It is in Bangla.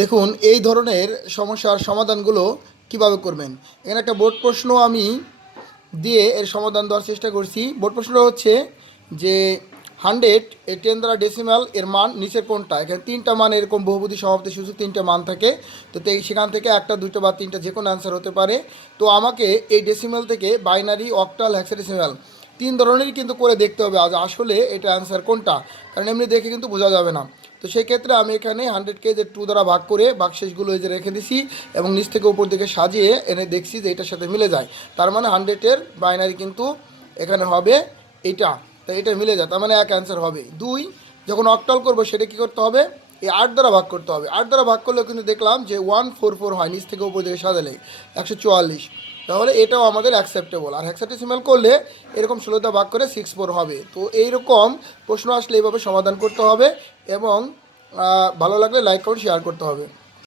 দেখুন এই ধরনের সমস্যার সমাধানগুলো কিভাবে করবেন। এখানে একটা বোর্ড প্রশ্ন আমি দিয়ে এর সমাধান দেওয়ার চেষ্টা করছি। বোর্ড প্রশ্নটা হচ্ছে যে 100 এ 10 দ্বারা ডেসিমাল এর মান নিচের কোনটা। এখানে তিনটা মান এরকম বহুপদী সমাপ্তি সূচক তিনটা মান থাকে। তো সেখান থেকে একটা দুটো বা তিনটা যে কোনো অ্যান্সার হতে পারে। তো আমাকে এই ডেসিমাল থেকে বাইনারি, অক্টাল, হেক্সাডেসিমাল তিন ধরনেরই কিন্তু করে দেখতে হবে আজ আসলে এটা অ্যান্সার কোনটা, কারণ এমনি দেখে কিন্তু বোঝা যাবে না। তো সেই ক্ষেত্রে আমি এখানে 100কে যে 2 দ্বারা ভাগ করে বাক্সেসগুলো এই যে রেখে দিছি এবং নিচ থেকে উপর দিকে সাজিয়ে এনে দেখছি যে এটার সাথে মিলে যায়। তার মানে 100-এর বাইনারি কিন্তু এখানে হবে এটা। তাই এটা মিলে যায়, তার মানে এক অ্যান্সার হবে। দুই, যখন অক্টাল করবো সেটা কী করতে হবে, এই 8 দ্বারা ভাগ করতে হবে। 8 দ্বারা ভাগ করলেও কিন্তু দেখলাম যে 144 হয় নিচ থেকে উপর দিকে সাজালে 144। তাহলে এটাও আমাদের অ্যাকসেপ্টেবল। আর হেক্সাডেসিমাল করলে এরকম 16 দ্বারা ভাগ করে 64 হবে। তো এইরকম প্রশ্ন আসলে এইভাবে সমাধান করতে হবে এবং ভালো লাগলে লাইক কমেন্ট শেয়ার করতে হবে।